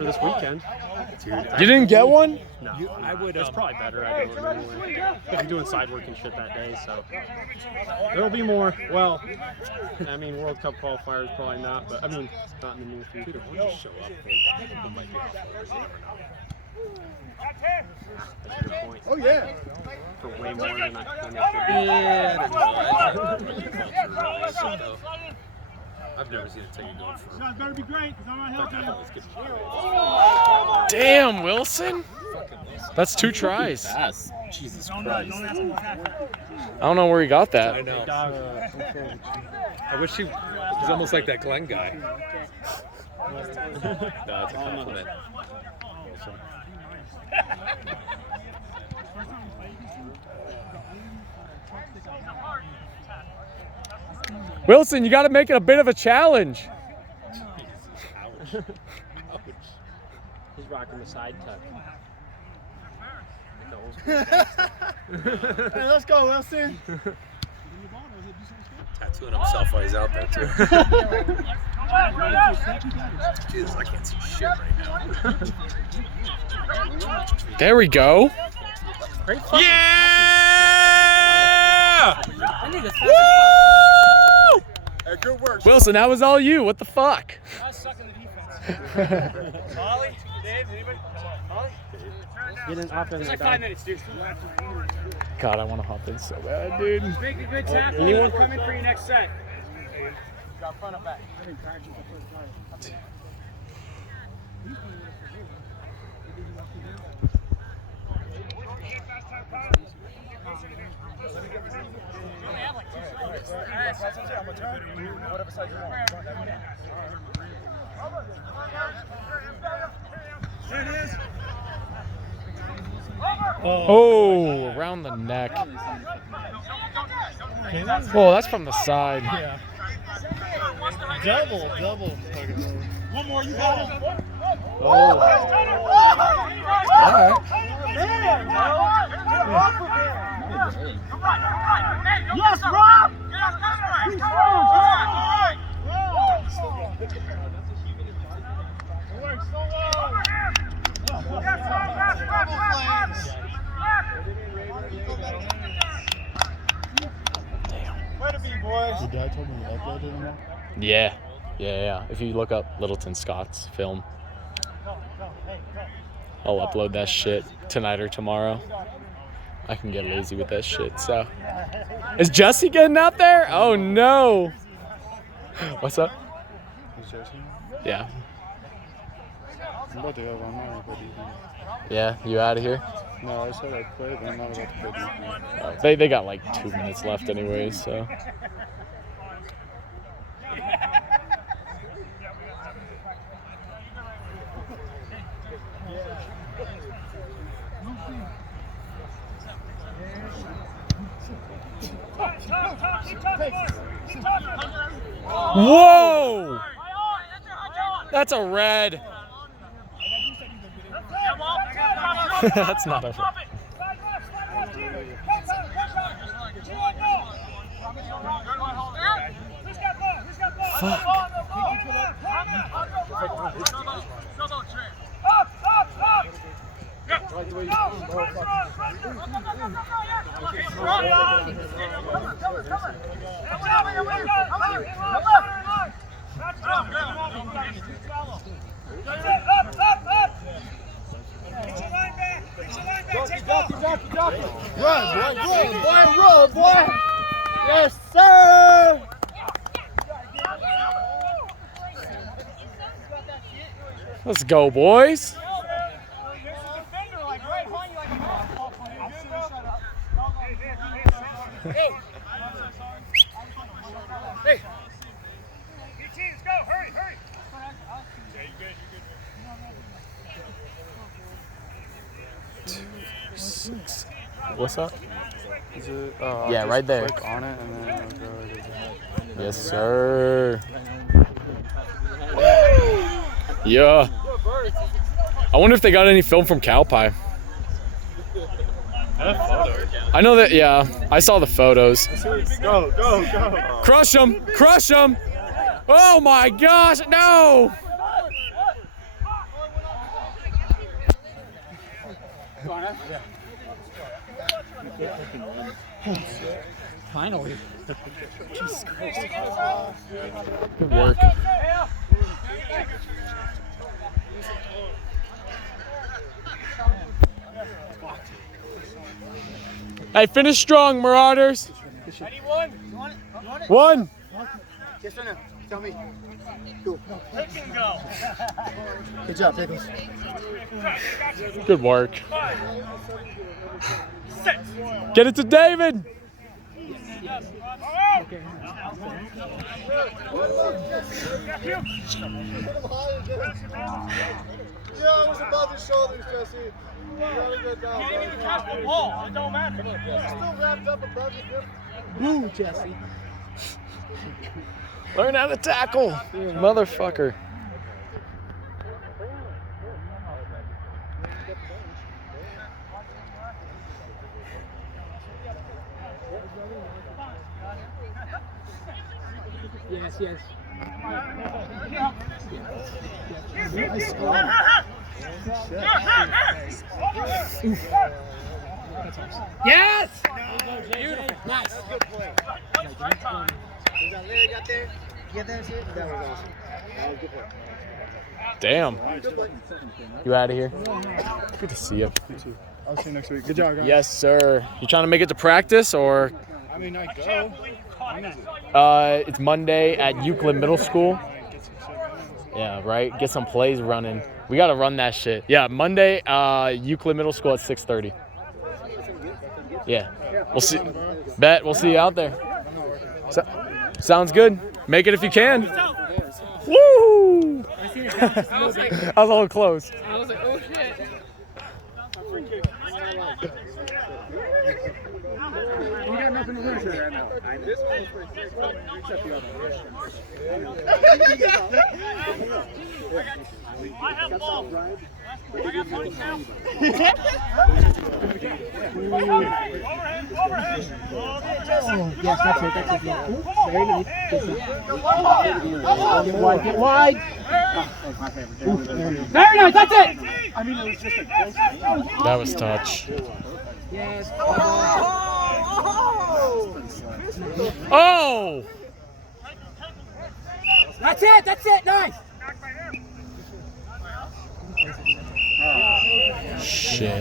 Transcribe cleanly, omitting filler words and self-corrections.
for this weekend. You didn't get one? No, I would. It's probably better. I do it anyway. I'm doing side work and shit that day, so there'll be more. Well, I mean, World Cup qualifiers probably not, but I mean, not in the near future. We'll just show up. That's a good point. Oh yeah. For way more than I should be. Yeah, I don't know. I've never seen a ticket go for. Shots better be great, because I'm not helping you. Damn, Wilson. That's 2 tries. Pass. Jesus Christ. I don't know where he got that. I know. I wish he was almost like that Glenn guy. No, it's a compliment. Wilson, you got to make it a bit of a challenge. Ouch. He's rocking the side tuck. Hey, let's go, Wilson. Tattooing himself while he's out there, too. Jesus, I can't see shit right now. There we go. Yeah! Woo! Hey, good work. Wilson, that was all you. What the fuck? I was sucking the defense. Molly, Dave, anybody? Molly? Get in up in It's there. like 5 minutes, dude. God, I want to hop in so bad, dude. Make a good tackle. Anyone? Come in for your next set. Got front and back. Whatever side you want. There it is. Oh, around the neck. Whoa, that's from the side. Yeah. Double. One more, you got it. Oh. All right. Yes, Rob! Way to be, boys. Your dad told me you uploaded them all? Yeah. If you look up Littleton Scott's film, I'll upload that shit tonight or tomorrow. I can get lazy with that shit, so. Is Jesse getting out there? Oh, no. What's up? Is Jesse? Yeah. I'm about to go one more, but Yeah, you out of here? no, I said I'd play, but I'm not about to play defense. They got like 2 minutes left anyway, so. Whoa! That's a red. That's not a red. Fuck. Run, boy. Yes, sir. Let's go, boys. Hey. Hey. Let's go. Hurry. Yeah, you good. 6. What's up? Is it? Yeah, just right there. Click on it and then it'll go to the Yes, sir. Yeah. I wonder if they got any film from Calpie. I know that, yeah. I saw the photos. Go. Crush him! Crush him! Oh my gosh, no! Finally. Good work. Hey, finish strong, Marauders. Anyone? One. Yes or no? Tell me. Go. Take and go. Good job, Pickles. Good work. 6. Get it to David. Yeah, I was above his shoulders, Jesse. You gotta get down. Can't even catch the ball. It don't matter. Still wrapped up above his hip. Woo, Jesse. Learn how to tackle, motherfucker. Yes, yes. Yes! Beautiful. Nice. Good play. Was that Larry got there? Get that shit? That was awesome. That was good play. Damn. You out of here? Good to see you. I'll see you next week. Good job, guys. Yes, sir. You trying to make it to practice or? I mean, I go. It's Monday at Euclid Middle School. Yeah, right. Get some plays running. We gotta run that shit. Yeah, Monday, Euclid Middle School at 6:30. Yeah, we'll see. Bet we'll see you out there. Sounds good. Make it if you can. Woo! I was a little close. I was like, oh shit. You got nothing to lose right now. This one except the other I have ball. I got points now. Overhead. Yes, that's it. That's it. Very nice. Get wide. Get wide. Very nice. That's it. I mean, it was just a close. That was touch. Yes. Oh! That's it. That's it. Nice. Shit.